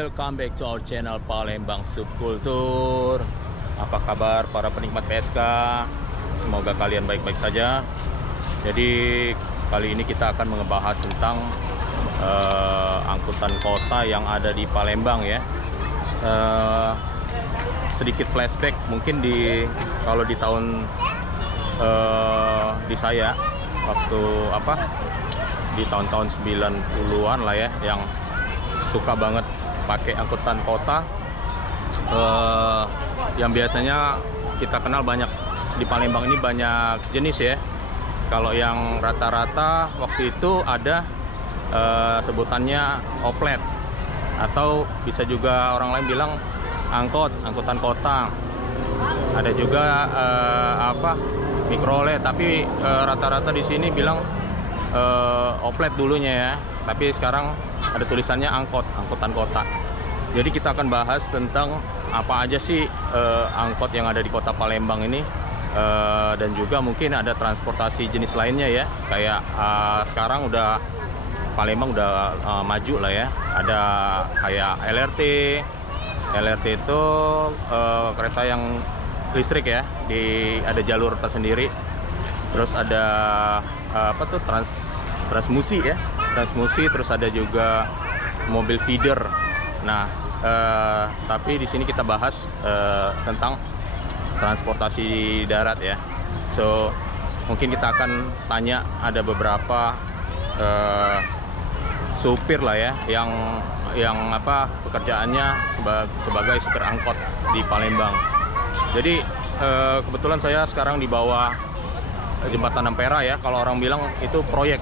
welcome back to our channel Palembang Subkultur. Apa kabar para penikmat PSK? Semoga kalian baik-baik saja. Jadi kali ini kita akan mengebahas tentang angkutan kota yang ada di Palembang ya. Sedikit flashback mungkin kalau di tahun di saya waktu di tahun-tahun 90-an lah ya, yang suka banget pakai angkutan kota yang biasanya kita kenal banyak di Palembang ini, banyak jenis ya. Kalau yang rata-rata waktu itu ada sebutannya oplet, atau bisa juga orang lain bilang angkutan kota. Ada juga mikrolet, tapi rata-rata di sini bilang oplet dulunya ya, tapi sekarang ada tulisannya angkutan kota. Jadi kita akan bahas tentang apa aja sih angkot yang ada di kota Palembang ini, dan juga mungkin ada transportasi jenis lainnya ya. Kayak sekarang udah Palembang udah maju lah ya, ada kayak LRT itu kereta yang listrik ya, ada jalur tersendiri. Terus ada transmusi ya, terus ada juga mobil feeder. Nah, tapi di sini kita bahas tentang transportasi darat ya. So mungkin kita akan tanya, ada beberapa supir lah ya, yang pekerjaannya sebagai supir angkot di Palembang. Jadi kebetulan saya sekarang di bawah Jembatan Ampera ya. Kalau orang bilang itu proyek.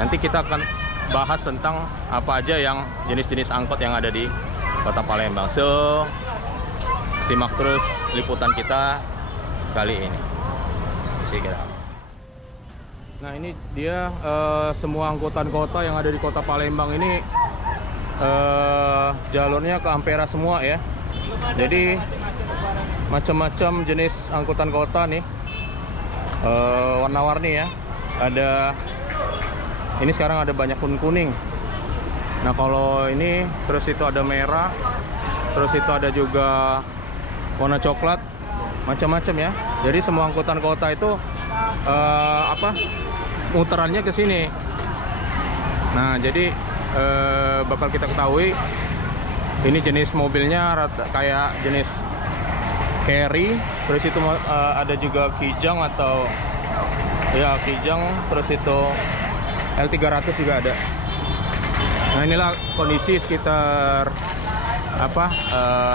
Nanti kita akan bahas tentang apa aja yang jenis-jenis angkot yang ada di kota Palembang. So simak terus liputan kita kali ini. Nah, ini dia semua angkutan kota yang ada di kota Palembang ini, jalurnya ke Ampera semua ya. Jadi macam-macam jenis angkutan kota nih, warna-warni ya. Ini sekarang ada banyak kuning. Nah, kalau ini terus itu ada merah, terus itu ada juga warna coklat, macam-macam ya. Jadi semua angkutan kota itu muterannya ke sini. Nah, jadi bakal kita ketahui ini jenis mobilnya kayak jenis carry, terus itu ada juga kijang atau ya kijang, terus itu L300 juga ada. Nah, inilah kondisi sekitar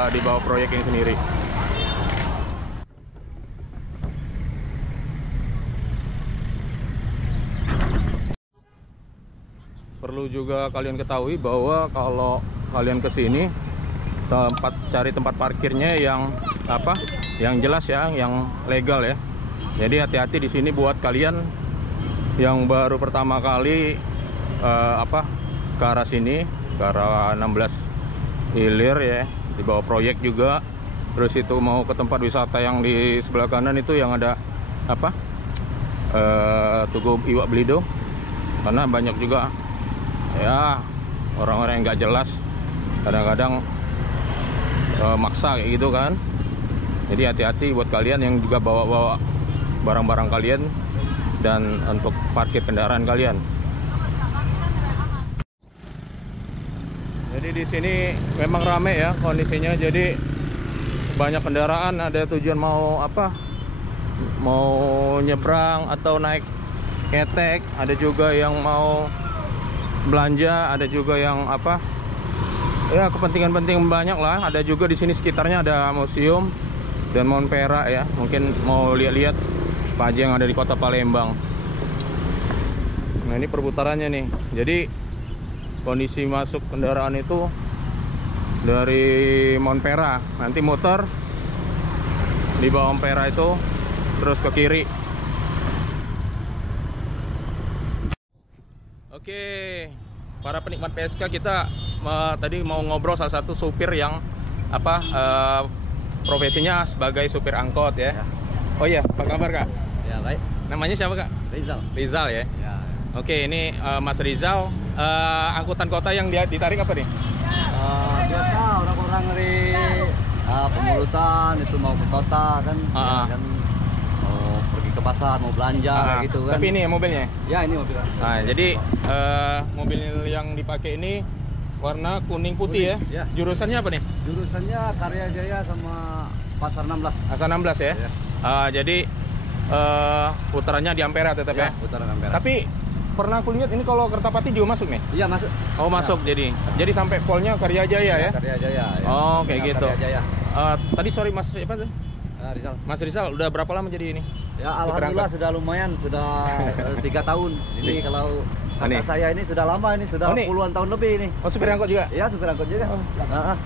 di bawah proyek ini sendiri. Perlu juga kalian ketahui bahwa kalau kalian kesini, cari tempat parkirnya yang jelas ya, yang legal ya. Jadi hati-hati di sini buat kalian yang baru pertama kali ke arah sini, ke arah 16 Hilir ya, di bawah proyek juga. Terus itu mau ke tempat wisata yang di sebelah kanan itu yang ada Tugu Iwak Belido. Karena banyak juga ya orang-orang yang nggak jelas, kadang-kadang maksa kayak gitu kan. Jadi hati-hati buat kalian yang juga bawa-bawa barang-barang kalian dan untuk parkir kendaraan kalian. Jadi di sini memang rame ya kondisinya. Jadi banyak kendaraan, ada tujuan mau nyebrang atau naik ketek, ada juga yang mau belanja, ada juga yang ya kepentingan-penting banyak lah. Ada juga di sini sekitarnya ada museum dan Ampera ya, mungkin mau lihat-lihat apa aja yang ada di kota Palembang. Nah, ini perputarannya nih. Jadi kondisi masuk kendaraan itu dari Ampera, nanti muter di bawah Ampera itu terus ke kiri. Oke, para penikmat PSK, kita tadi mau ngobrol salah satu supir yang profesinya sebagai supir angkot ya. Oh iya, apa kabar Kak? Ya, baik. Namanya siapa Kak? Rizal ya? Ya. Oke, ini Mas Rizal, angkutan kota yang dia ditarik apa nih? Biasa orang-orang dari Pemulutan itu mau ke kota kan, kan mau pergi ke pasar, mau belanja kayak gitu kan. Tapi ini ya mobilnya? Ya ini mobilnya. Nah, jadi mobil yang dipakai ini warna kuning putih ya? Jurusannya apa nih? Jurusannya Karya Jaya sama Pasar 16. Pasar 16 ya? Jadi putarannya di Ampera tetap ya? Putaran Ampera. Tapi pernah aku lihat ini kalau Kertapati juga masuk nih? Iya masuk. Oh masuk jadi sampai polnya Karya Jaya ya? Karya Jaya. Ya. Oh kayak gitu. Karya Jaya. Tadi sorry Mas apa tuh? Rizal. Mas Rizal udah berapa lama jadi ini? Ya alhamdulillah sudah lumayan, sudah 3 tahun. Ini kalau kakak saya ini sudah lama, ini sudah puluhan tahun lebih ini. Oh supir angkot juga? Iya supir angkot juga.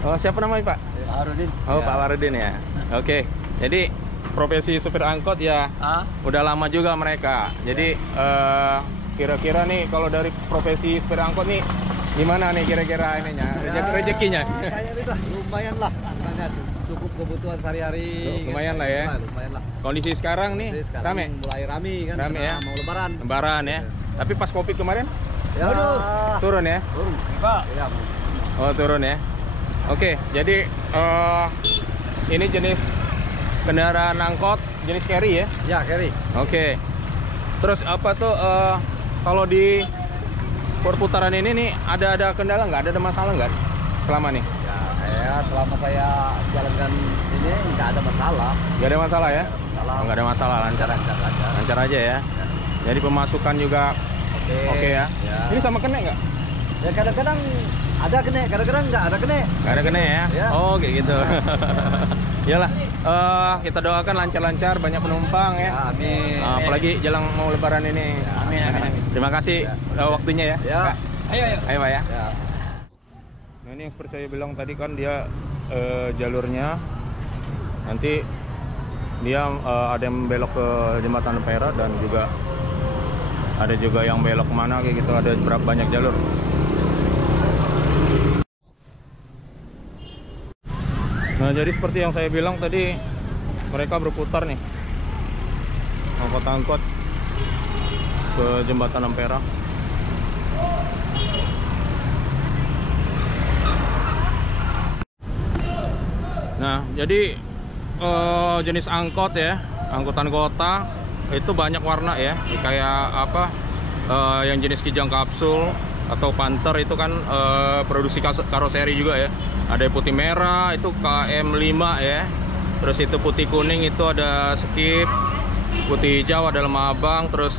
Oh siapa namanya Pak? Pak Warudin. Oh ya. Pak Warudin ya. Oke. Jadi profesi supir angkot ya udah lama juga mereka. Jadi kira-kira nih kalau dari profesi supir angkot nih gimana nih kira-kira ininya rezekinya? Lumayan lah, cukup kebutuhan sehari-hari. Lumayan lah ya. Lumayan lah. Kondisi sekarang nih rame. Mulai rame kan. Rame ya. Mau lebaran. Lebaran ya. Tapi pas Covid kemarin? Ya. Turun ya? Turun. Ya. Oh turun ya. Oke, jadi ini jenis kendaraan angkot jenis carry ya? Ya carry. Oke. Terus apa tuh kalau di perputaran ini nih ada kendala nggak? Ada masalah nggak selama nih? Ya selama saya jalankan ini nggak ada masalah. Nggak ada masalah ya? Nggak ada masalah, lancar aja ya. Jadi pemasukan juga oke ya. Ini sama kene nggak? Ya kadang-kadang ada kene, kadang-kadang nggak ada kene. Nggak ada kene ya? Oh kayak gitu. Iyalah, kita doakan lancar-lancar, banyak penumpang ya. Amin. Apalagi jelang mau lebaran ini. Amin. Terima kasih waktunya ya. Ayo Pak ya. Nah ini yang seperti saya bilang tadi kan dia jalurnya nanti dia ada yang belok ke Jembatan Ampera dan juga ada juga yang belok kemana kayak gitu, ada berapa banyak jalur. Nah jadi seperti yang saya bilang tadi, mereka berputar nih angkot-angkot ke Jembatan Ampera. Nah jadi jenis angkot ya, angkutan kota itu banyak warna ya, kayak apa yang jenis kijang kapsul atau Panther itu kan produksi karoseri juga ya. Ada putih merah itu KM5 ya, terus itu putih kuning itu ada Skip, putih hijau ada Lemah Abang, terus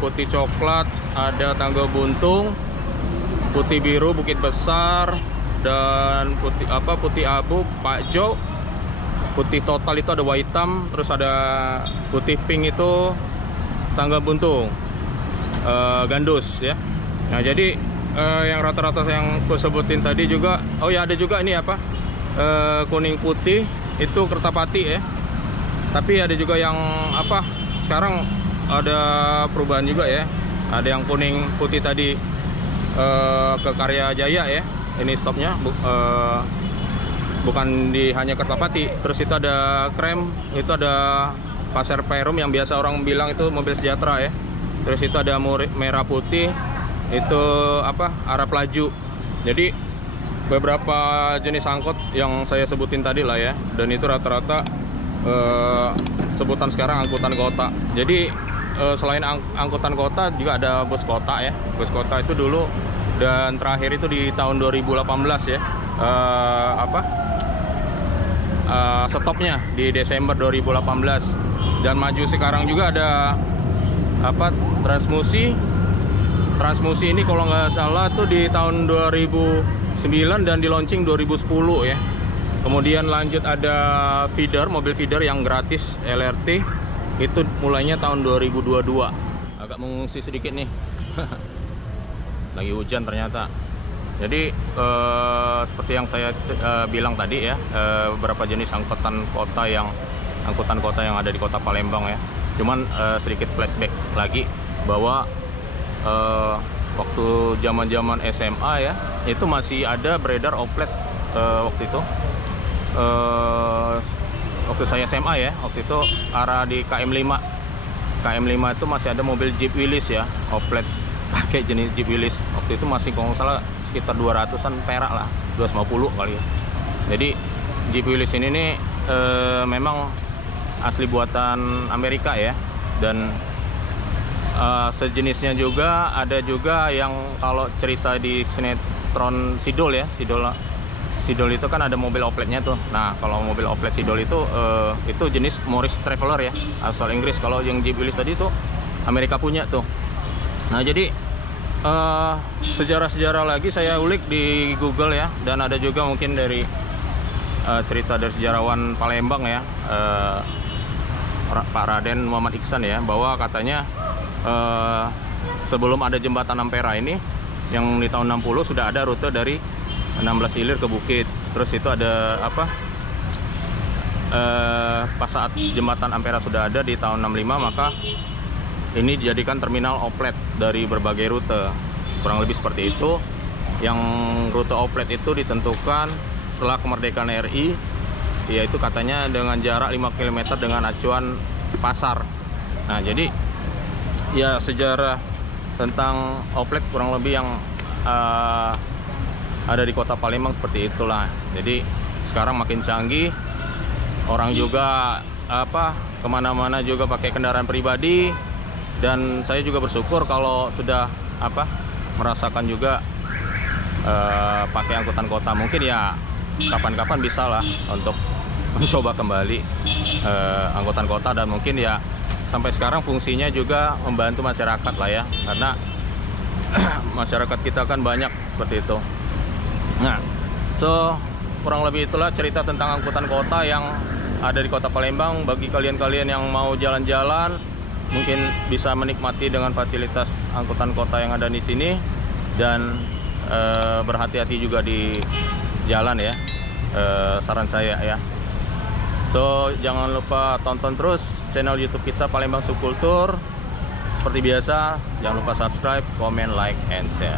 putih coklat ada Tangga Buntung, putih biru Bukit Besar, dan putih abu Pak Jo, putih total itu ada Waitam, terus ada putih pink itu Tangga Buntung, Gandus ya. Nah jadi yang rata-rata yang aku sebutin tadi juga, oh ya ada juga ini apa kuning putih itu Kertapati ya. Tapi ada juga yang apa sekarang ada perubahan juga ya. Ada yang kuning putih tadi ke Karya Jaya ya. Ini stopnya bukan di hanya Kertapati. Terus itu ada krem, itu ada Pasar Perum yang biasa orang bilang itu mobil sejahtera ya. Terus itu ada merah putih, itu apa Arab Laju. Jadi beberapa jenis angkot yang saya sebutin tadi lah ya, dan itu rata-rata sebutan sekarang angkutan kota. Jadi selain angkutan kota juga ada bus kota ya. Bus kota itu dulu dan terakhir itu di tahun 2018 ya, stopnya di Desember 2018. Dan maju sekarang juga ada apa Transmusi ini kalau nggak salah tuh di tahun 2009 dan di launching 2010 ya. Kemudian lanjut ada feeder, mobil feeder yang gratis LRT itu mulainya tahun 2022. Agak mengungsi sedikit nih. Lagi hujan ternyata. Jadi seperti yang saya bilang tadi ya, beberapa jenis angkutan kota yang ada di kota Palembang ya. Cuman sedikit flashback lagi bahwa waktu zaman SMA ya, itu masih ada beredar oplet waktu itu. Waktu saya SMA ya, waktu itu arah di KM5 itu masih ada mobil Jeep Willys ya, oplet pakai jenis Jeep Willys. Waktu itu masih kalau nggak salah sekitar 200-an perak lah, 250 kali ya. Jadi Jeep Willys ini nih memang asli buatan Amerika ya, dan sejenisnya juga ada juga yang kalau cerita di sinetron Sidol ya, Sidol itu kan ada mobil opletnya tuh. Nah kalau mobil oplet Sidol itu jenis Morris Traveller ya, asal Inggris. Kalau yang Jeep Willys tadi itu Amerika punya tuh. Nah jadi sejarah-sejarah lagi saya ulik di Google ya, dan ada juga mungkin dari cerita dari sejarawan Palembang ya, Pak Raden Muhammad Iksan ya, bahwa katanya sebelum ada jembatan Ampera ini yang di tahun 60 sudah ada rute dari 16 Ilir ke Bukit. Terus itu ada apa, pas saat jembatan Ampera sudah ada di tahun 65, maka ini dijadikan terminal oplet dari berbagai rute, kurang lebih seperti itu. Yang rute oplet itu ditentukan setelah kemerdekaan RI, yaitu katanya dengan jarak 5 km dengan acuan pasar. Nah jadi ya sejarah tentang oplet kurang lebih yang ada di kota Palembang seperti itulah. Jadi sekarang makin canggih, orang juga kemana-mana juga pakai kendaraan pribadi. Dan saya juga bersyukur kalau sudah merasakan juga pakai angkutan kota. Mungkin ya kapan-kapan bisa lah untuk mencoba kembali angkutan kota, dan mungkin ya sampai sekarang fungsinya juga membantu masyarakat lah ya, karena masyarakat kita kan banyak seperti itu. Nah, kurang lebih itulah cerita tentang angkutan kota yang ada di kota Palembang. Bagi kalian-kalian yang mau jalan-jalan, mungkin bisa menikmati dengan fasilitas angkutan kota yang ada di sini, dan berhati-hati juga di jalan ya, saran saya ya. Jangan lupa tonton terus channel YouTube kita Palembang Subkultur. Seperti biasa, jangan lupa subscribe, comment, like, and share.